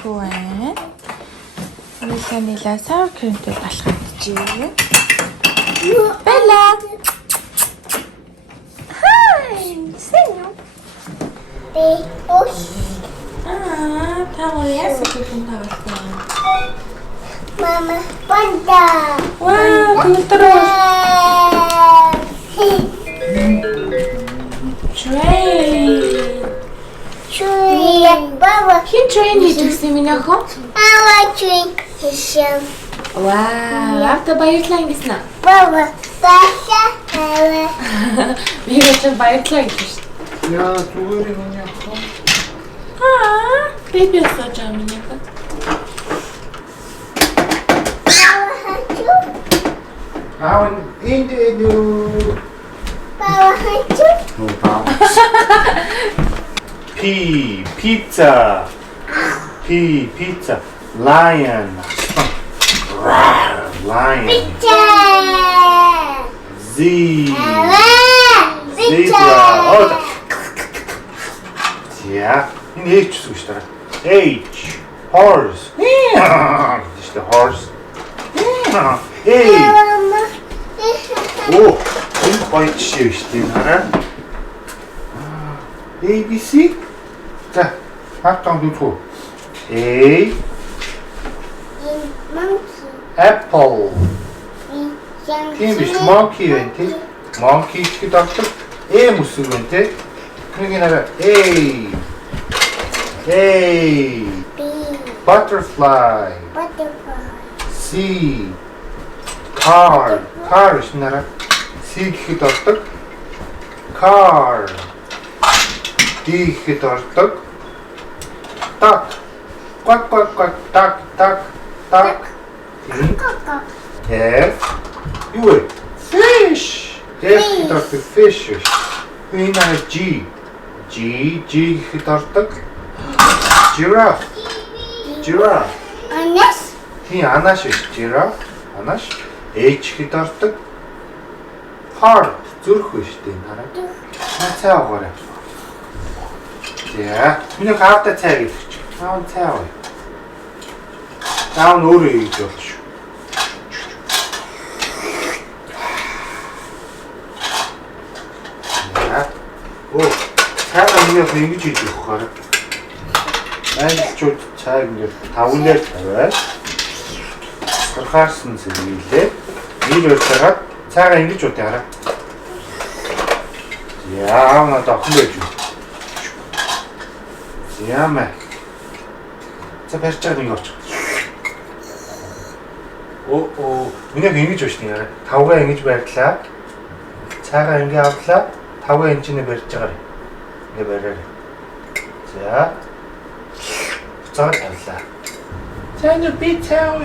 Хүү байна. Нилаа саур кремтэй болоход чив. Бella. Hi. Сэню. Таа яасан гэвэл тавьсан. Мама, панда. Вау, компьютер. Train. Баба. Хин train хийчихсэн миний охин? Train хийсэн. Вау, авто баярлалаа ингэсэн аа. Баба, баша. Би ч баярлалаа гэж шүү. Яа, зүгээр миний охин. Бэби асууж байгаа миний охин. Аав энд юу? Баба хачу. Pizza. Pizza. Lion. Lion. Пича. Zebra. Oh. Yeah. Энэ H гэсэн үг шүү дээ. H. Horse. This the horse. Hey. Oh. Энэ гоё жишээ биш тийм хараа. ABC. За, хатан дүүцүү. A. Apple. Тийм биш, monkey байна тий. Monkey гэхэд ордог. A үсэг байна тий. Нэг нэрээ A. Butterfly. C. Car. Car биш нэрээ. C гэхэд ордог. Car. D гэхэд ордог. Duck. Quack. Duck. F. Юу вэ? Fish. F гэхэд ордог fish. Энэ нэр G. G гэхэд ордог. Giraffe. Анас. Тийм анаш биш. Giraffe. Анаш. H гэхэд ордог. Heart. Зүрх биш тийм хараа. Цай аваарай. За, миний хаалтаа цай гэж. Аав цай аваа. Аав өөрөө хийж болж шүү. За. Оо, цайгаа миний ингэж хийж өгөх хараа. Айлчууд цайг ингээд тавнаар тавиад гаргаарсан зэрэглээ. Нийл өртөөрөө цайгаа ингэж удаа хараа. Яа, надад охин байж юу. Яамаа. За барьж байгаа нэг очих. Оо, миний ингэж байна яа. Тавгаа ингэж байрлаа. Цайгаа ингэ авлаа. Тавгаа энэ чинь барьж байгаа. Ингэ бариараа. За. Цаа тавлаа. За энэ би цаа.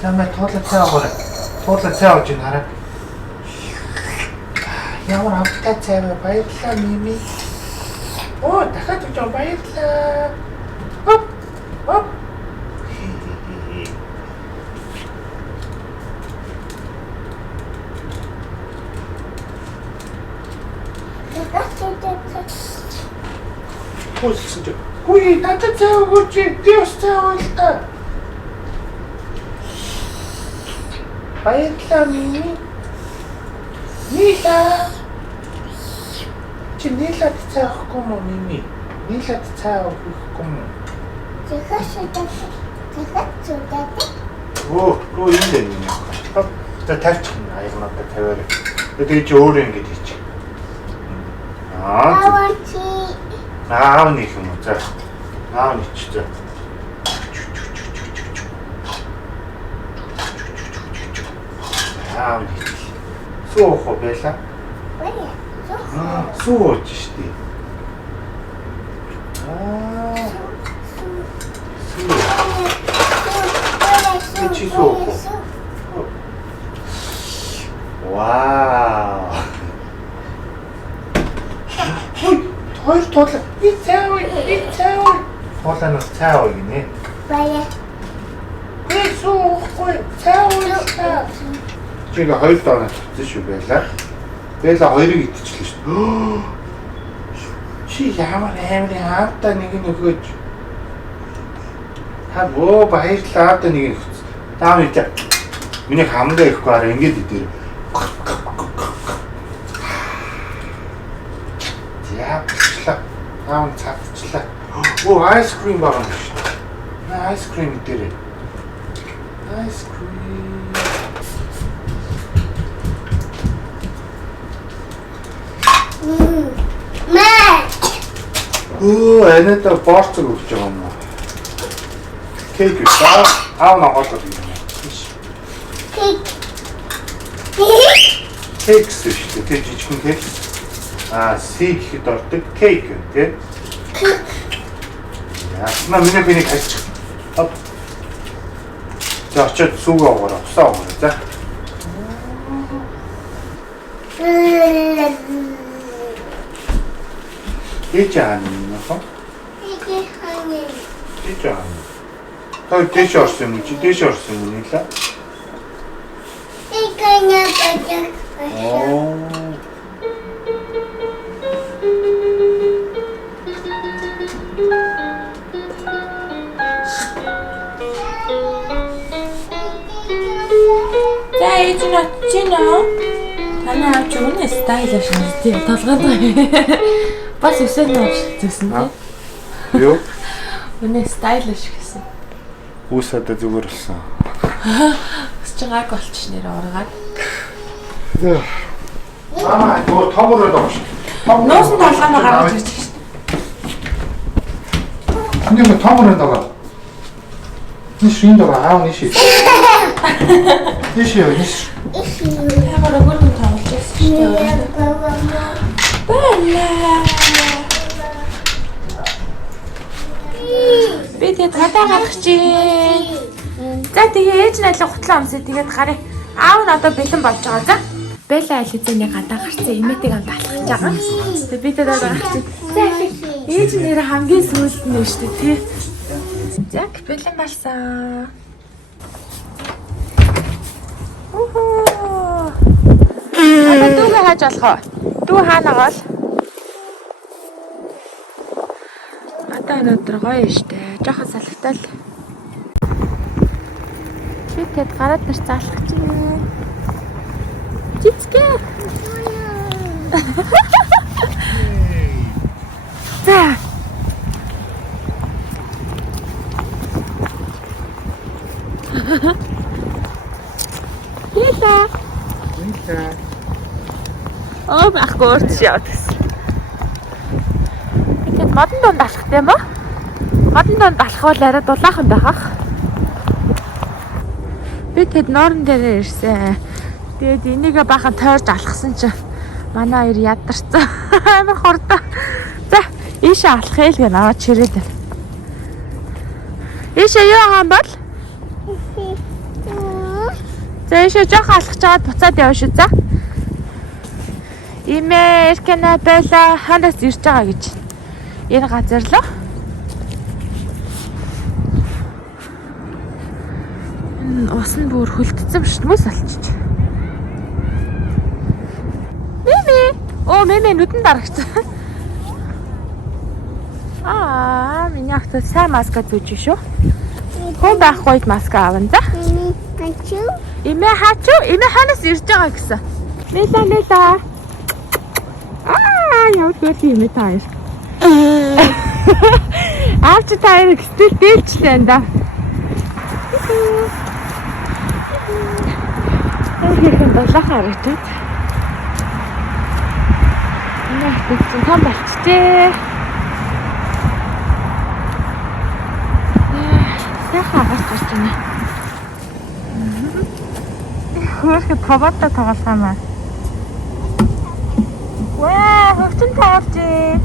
За мэ туулаа цаа аваарай. Туулаа цаа авч ин хараа. Ямар амттай цай вэ? Баярлалаа Мими. Оо, дахиад ч баярлалаа. Хоп. Хөөсч. Хүй, надад цай өгөөч. Дэвс цай авалтаа. Баярлалаа Мими. Нила. Чи нилад цай авахгүй мó Мими? Нилад цай авахгүй мó? Оо, энэ дээ Мими. За тавьчих нь аягануудаа тавиарай. Тэгээд чи өөрөө ингэж хийчих. Аав нэг юм уу? За. Аав нэг ч за. Аав нэг. Суух уу байла? Сууж штий. Чи суух уу? Вау. Хоёр туулаа. Би цай. Туулаанаас цай уу гинэ. Баяа. Би суухгүй. Цай. Чигээ хоёр доноо тавьсан шүү байлаа. Тэгэл хоёрыг идчихлээ шүү. Чи ямар амир хаалтаа нэг нь өгөөж. Оо баярлалаа. Одоо нэг таав нэг миний хамгаа ихгүй араа ингэж идээр. Яачлаа. Таав цавчлаа. Оо айскрим байгаа юм шүү. Айскрим дээр. Айскрим. Мэ. Оо анаа борцог өгч байгаа юм уу? Кейк аав наголоо юм. Кейкс шүү дээ. Тэр жижигхэн кейк. Си гэхэд ордог кейк юм тий. Яасна миний бинийг хайчих. Оп. За очиод сүүгээ угаараа, усаа угаараа за. Ээж аа юм уу? Ээж аа. Той дэш орсон юм чи дэш орсон юм нэлээ. Оо. За ээж нь очиж нөө. Танаа авч өгнө стайл ашиг тий толгойд. Бас өсөж нууш зүсэн тий. Юу? Өнөө стайл ашиг гэсэн. Үс одоо зүгээр болсон. Өсч байгааг болчих нэр ургаад. Гоо томороо доош. Нуусан толгойноо гаргаж ирчих шин. 근데 텀으로다가 니슈인다가 아우 니시 니시요 니시 Хагаараа гүрэн тоглож байсан шүү дээ. Бэлээ. Би тэгээд гадаа гарах чинь. За тэгээ ээж нь аль хутлаа өмсөө тэгээд гарыг. Аав нь одоо бэлэн болж байгаа за. Бэлээ аль хэзээний гадаа гарсан имэтиг амт алхаж байгаа. Тэгээд би тэгээд гарах чинь. За ээж нэр хамгийн сүүлд нь шүү дээ тий. За бэлэн болсон. Одоо дүүгээ хааж болох уу? Дүү хаана гол? Одоо өнөөдөр гоё штэ. Жохон салхитай л. Би тэгэд гараад нэр залах чинь. Цэцгээ. За. Яа. Оо байхгүй урд яваад гэсэн. Ингээд модон донд алхах юм ба? Модон донд алхавал арай дулаахан байхах. Би тэд норн дээр ирсэн. Тэгээд энийгээ бахан тойрж алхсан чинь манай хоёр ядарсан. Амар хурдан. За, ийшээ алхах л гээ аваад чирээд байна. Ийшээ юу хаан бол? За, ийшээ жоох алхаж чаад буцаад явна шүү. За. Имэ эркэна байла ханаас ирж байгаа гэж. Энэ газар л. Ус нь бүр хөлтцсөн шүү дээ. Мөс олчиж. Мими. Оо, мими нүдэн дарагцсан. Миний ахтай сайн маска дүүж шүү. Хүн байхгүйд маска авна за. Имэ хачуу, имэ ханаас ирж байгаа гэсэн. Мила. Яа гэвэл юм таа. Авч таа гэтэл дээлчлээ энэ да. Хэрхэн болоо харагдав. Наа тийм том болчихжээ. Яхаа гарч ирж байна. Хөөе таваатаа тоглосон маа. Ваа, хөвчөн тавьжээ.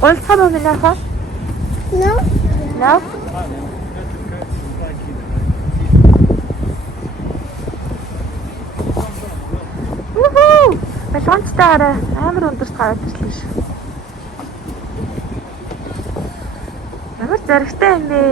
Олцсон уу минь хаа? No. No. Уху! Балонцтайгаараа амар өндөрт гараад ирлээ шүү. Ямар зэрэгтэй юм бэ?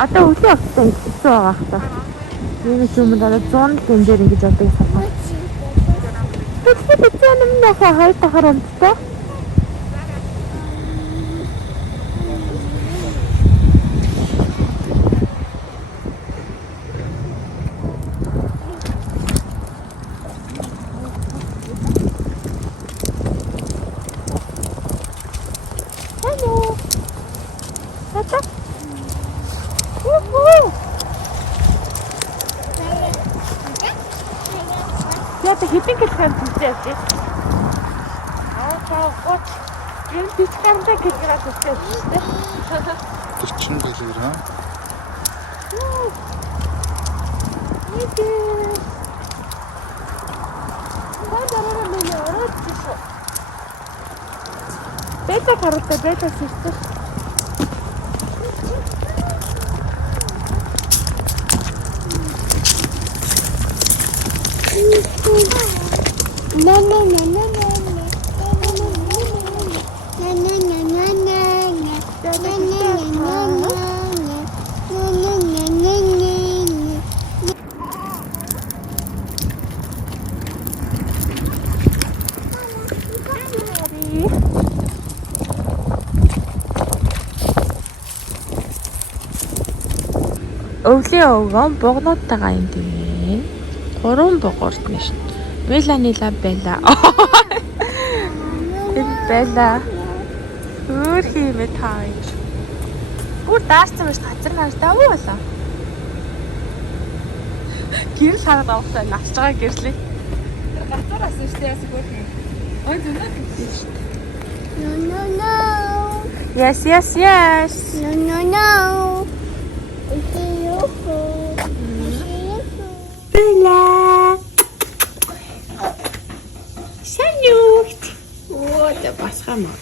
Одоо өглөө огттой хэвчээ байгаа хта. Нэг юм дараа 100 тэн дээр ингэж одоо сахаа. Тэгээд юм нөхөө хоёр дахаар амттай. Яа хэдэн килограмм төвтэй вэ? Гот. Энэ бичгэрдээ килограмм төвтэй шүү дээ. 40 кг. Бэта карута бэта систер. Өвлийн овгон богнуудтайгаа юм дээ. 3 богорт нь шин. Меланила Белла. Энэ Белла. Өөр химээ тааж. Бүр даарсан байж газар наар давуу болоо. Гэрэл хараад авахтаа навч байгаа гэрлээ. Тэр газараас нь штэ ясаг өөр юм. Ой зүнэ гэж штэ. No. Yes, yes, yes. No. Bella. Санюхт. Оо, та басхама.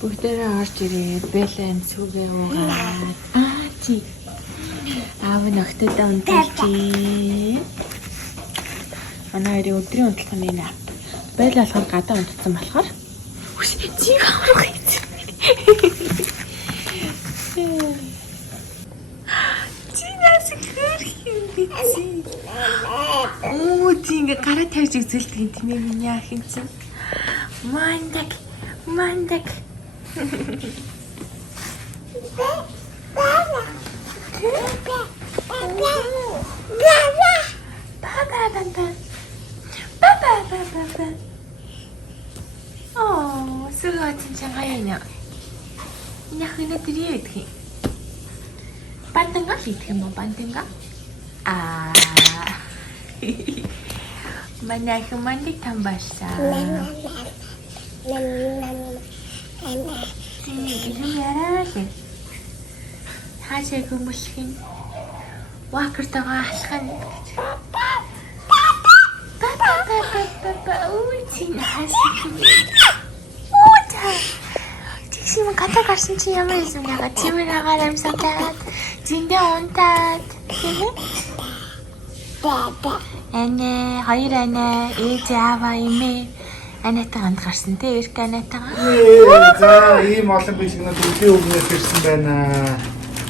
Бүгдээрээ орж ирээд Беллан цүгээ уугаад. Чи. Аав нь огтдоо унталчи. Манай өдрийн унталгын нэ. Белла болохоор гадаа унтсан болохоор. Чи хамрах юм. Оо, тийм гараа тавьж үзэлдэг юм тийм ээ миний ахын чинь. Мандаг. Баба. Оо, сүүл чангааяна. Яхина дэрийдэх. Бантанга хийх юм уу бантанга? Манайхан мандик тамбаасаа. Гэнэ яраа. Хаашаа гүмэлхэн. Вакертагаа алхах. Папа. Ой, чинь хаашаа. Уута. Чигшим ката гарсан чи ямар юм яга. Тиймэр агаар амсатаад. Зиндээ унтаад. Папа. Анаа, хоёр анаа, ээж аава имээ. Анаатай ганд гарсан те, эрх анаатайгаа. За, ийм олон бэлгэнүүд өглөө өгнөөс ирсэн байна.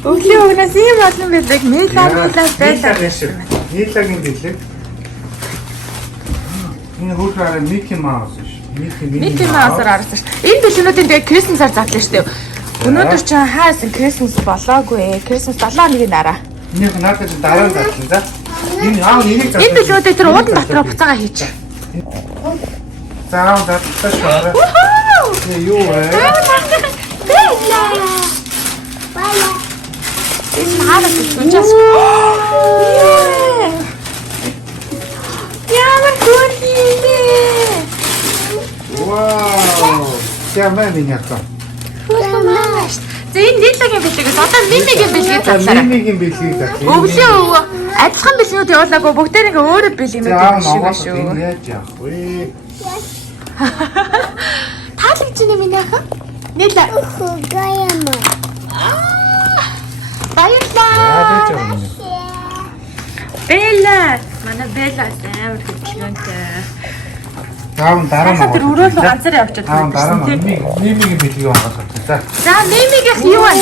Өглөө өгнөөс ийм олон бэлэг мелагуулаад байлаа. Нийлагийн бэлэг. Энэ хөрхөөр Микки Маус шүү. Микки Маусаар арсан шүү. Энэ бэлгэнүүдийн тэгээ Крисмсаар задлаа шүү дээ. Өнөөдөр ч хаасан Крисмс болоогүй. Крисмс 7-1-ний дараа. Энийг надад дараа нь задлаа за. Энэ энийг задлаа. Энэ бэлгүүдээ тэр уудан дотроо буцаага хийч. За, задлаа шүү. Юу вэ? Бала. Энэ хаалт учраас. Ямар гүрхий. Вау! Ямар миньяка. Хөөс. За энэ нийлагийн бэлгээс одоо мимигийн бэлгийг задлаа. Мимигийн бэлгийг задлаа. Өглөө адилхан бэлгүүд явуулаагүй бүгдээр ингээ өөрөө бэлгиймэд юм шиг шүү. Яаж яах вэ? Таалагдж байна миний ах. Нийла. Гаяма. Баярлалаа. Белла. Манай Белла амар хөдөлгөөнтэй. Таав дараа нь Тэр өрөөлөө ганцаараа явчихад Таав дараа байсан нь нэмийг бэлгийг онгоолгох. За. За нэмигийнх юу вэ?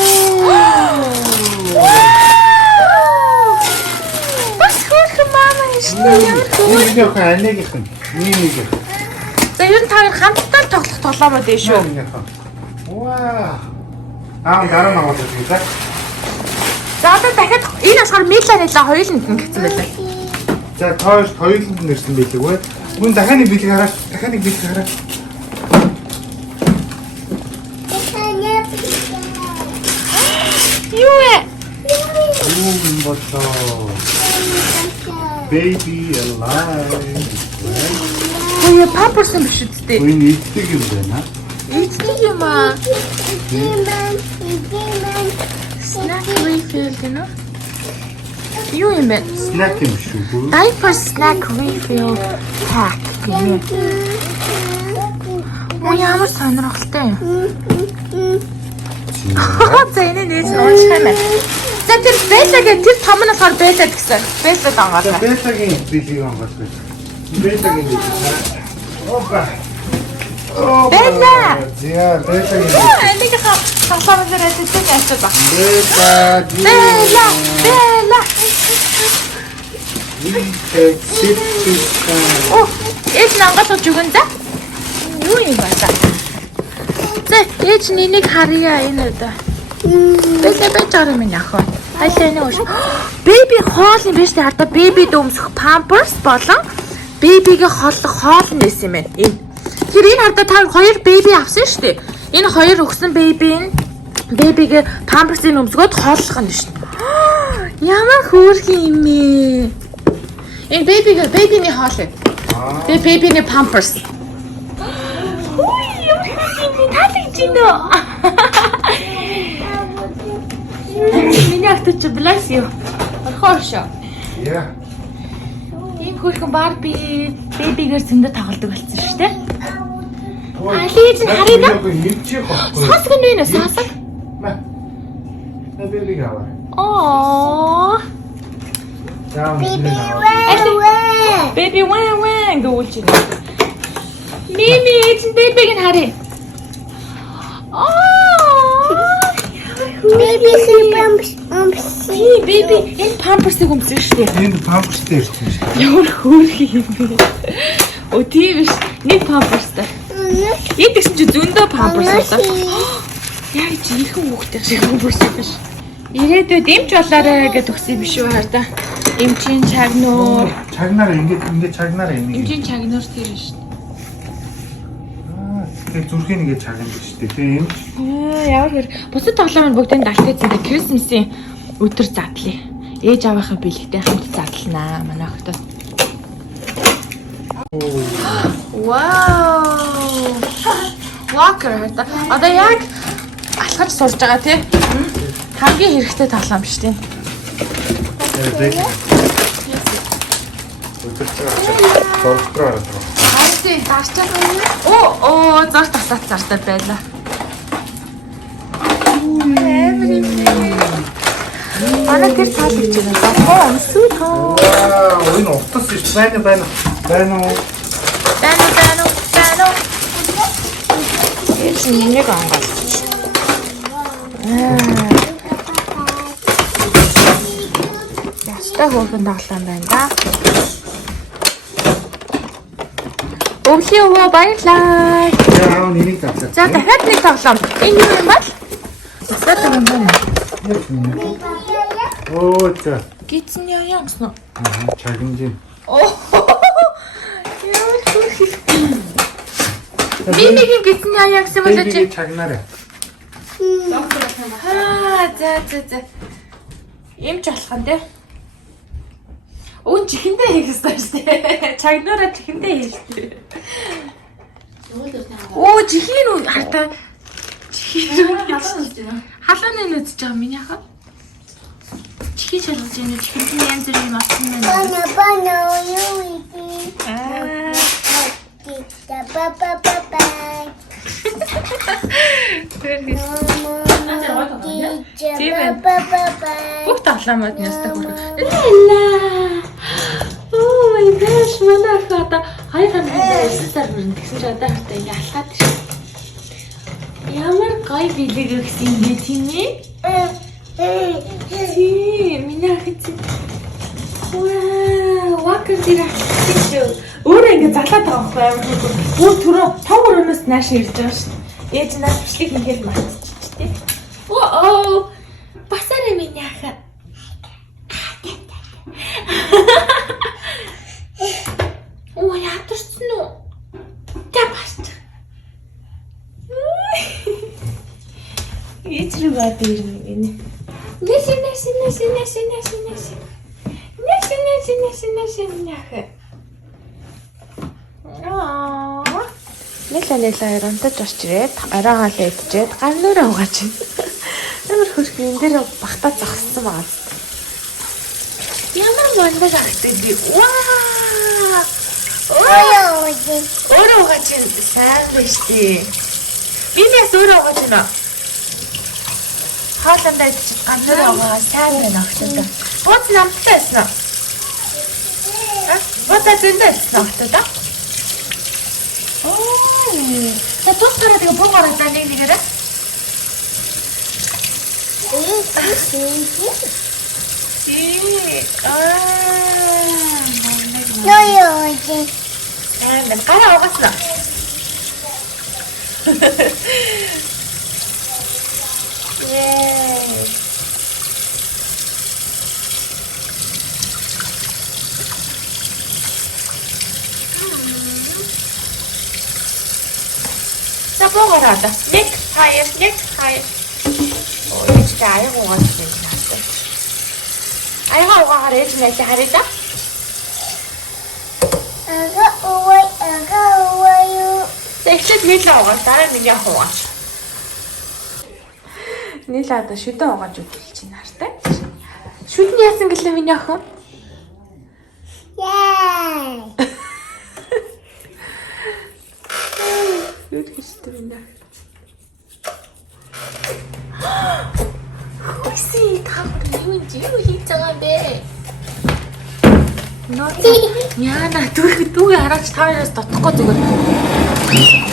Бас хөөрхөн мама шүү. Нэмийг анигийнх нь. Нэмийг. За ер нь та хоёр хамтдаа тоглох тоглоомод ээ шүү. Ваа. Дараа нь онгоолгох. За. За одоо дахиад энэ болохоор Миланилаа хоёуланд нь гэсэн байлаа. За хоёуланд нэрсэн билэг вэ? Мөн дахианы билэг хараач. Дахианы билэг хараач. Юу вэ? Юу юм болоо? Baby alive. Ой, памперс юм биш үстэй. Ой, нийтдэг юм байна. Ийцдэг юм аа. Snack refill гэнэ. Юу юм бэ? Snack юм шүү. Diaper snack refill pack гэнэ. Ой, ямар сонирхолтой юм. За энэ нээж унших юм байна. За тэр Беллагийн тэр том нь болохоор Белла гэсэн. Беллад онгоолоо. Бетагийн билгийг онгоолгох. Бетагийн билэг. Опа. Белла. За, бетагийн. Энийг хасаар дээр ажиллаж яачаад баг. Бета. Белла. Белла. Оо, ээж нангалж өгөн да. Юу юм бэ? За, ээж нэнийг харъя энэ удаа. Бэлээ байж байгаа юм яах вэ? Хайлаа энэ ууш. Бэби хоол юм биш та бэби дөмсөх памперс болон бэбигийн хооллох хоол нэс юм байна. Энэ. Тэр энэ хардаа та хоёр бэби авсан шүү дээ. Энэ хоёр өгсөн бэбигээ памперсыг өмсгөөд хооллох нь шүү дээ. Ямар хөөрхөн юм ээ. Энэ бэбиний хоол ээ. Тэгээ бэбиний памперс. Ой, ямар хөөрхөн талж ийнө. Миний авточ bless you. Орхоошо. Яа. Ийм хөрхөн Барби бэбигээр зөндө тоглодог болсон шүү дээ. Алиж харина. Сасаг нь вэ? Сасаг. Бэбиг аваа. Оо. Baby wang гүйлж байна. Мими эцэн бэбиг нь харъя. Baby энэ памперсыг өмсөн шүү дээ. Энэ памперстэй ирсэн шүү. Ямар хөөрхөн юм бэ? Оо тийм биш. Нэг памперстай. Энэ гэсэн чи зөндөө памперс болоо. Яг жинхэнэ хүүхдтэй шиг памперс биш. Ирээдүйд эмч болоорой гэж төгсөй биш үү хаа. Эмчийн чагнуур. Чагнаар ингээд чагнаар энийг. Эмчийн чагнуур тэр шүү. Тэгээ зүрхийн нэгэ чагнаж шүү дээ. Тийм. Ямар хэр бусад тоглоомд бүгдийн далтай зэндээ Крисмсийн өдөр задлаа. Ээж аваахын бэлэгтэй хамт задлнаа манай охтоос. Вау! Walker хата. Одоо яг алхаж сурж байгаа тий. Хамгийн хэрэгтэй тоглоом биш тий. Өдөр цаа болтроо ороод. Хайси таарчаа. Оо зар тасаад зартаа байлаа. Ана тэр цаал гэж байна. Оо сүтөө. Вау, энэ утас шүү. Байна. Нэг ангал. Ястаа хөөрхөн тоглоом байна да. Өвлөө баярлаа. Яа, нэнийг тавьчих. За дахиад нэг тоглоом. Энэ юу юм бол? За юм байна. Оо, за. Гитсэн яа гэсэн үү? Чагнаж. Оо. Яа хөөрхөн. Мимигийн гитсэн яа гэсэн бол чи чагнаарай. За. Эмч болох нь те. Өн чихэндээ хийх ёстой шүү дээ. Чагнараа чихэндээ хийх шүү дээ. Оо чихийн үү хартаа. Чихийн халааны нүдж байгаа миний хаа. Чихий шалгаж байна. Чихэндээ янз бүрийн юм авсан байна. Бана юу иди? Бүх тоглоомод нэстэ хөргөө. Oh my gosh, манай их одоо 2 хоногийн ажилласаар хүрнэ гэсэн чи одоо хата ингээ алхаад ирсэн. Ямар гоё билег гэсэн юм тийм ээ? Тийм, миний ахиц. Вау, вакер дээр ахиц. Өөрөө ингээ залаад байгаа байхгүй юу? Өөр түрүү тав өрөөс нааш ирж байгаа шүү дээ. Ээж наад бичлэг хийгээл мартчих тий. Оо, басараа миний ахаа. Оо, яатарсан уу? Та баст. Ичрүү бат ирнэ. Нэшэ. Нэлээ оронтож орч ирээд оройгоо л идчихэд гар нүрээ угааж байна. Ямар хөрх юм дээр багтаа зогссон байгаа. Ямар мондор ахтай би. Ваа! Өөрөө угааж байна. Сайн биш тий. Бинээс өөрөө угааж байна. Хааландаа идчих гар нүрээ угаа сайн байна ахтай. Бууц намтай байсан. Бууцаа дэндээс ахтай. За тусгараа тэгээ буугараа за нэгээрээ. Гараа угаасна. За буугараа да. Нэг хаяа. Ээж та аяга угааж байна. Аяга угаагаар ээж нэ харъя да. Ага ой. Эхлээд нийлээ угааж дараа нь яг угааж. Нийлээ одоо шүдэн угааж өгүүлж байна хартай. Шүдэн яасан гэлээ миний охин? Яа. Юу гэжтэй байна. Хөөсий та юу хийж байгаа бэ? Яна дүүгээ хараач та яраас дотохгүй зүгээр.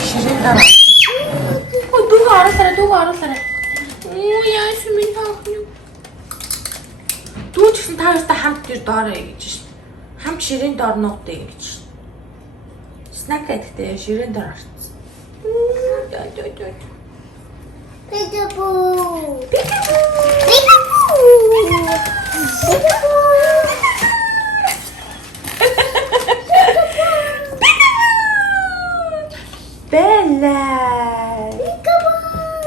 Ширээ дараа. Ой дүүгээ оруулаарай. Оо яаш минь таах. Дүү ч гэсэн та ястаа хамт гэр доорой гэж шин. Хамт ширээн доор нуугдъя гэж шин. Снак гэдэгтэй ширээн доор орсон. Peekaboo. Bella.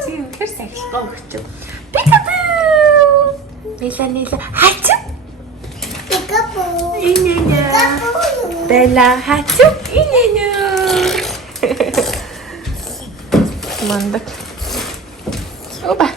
Тийм хэр сахилгаа өгч. Peekaboo. Нила хач. Peekaboo. Инээ. Bella хач. Инээ. Мандак. Опа.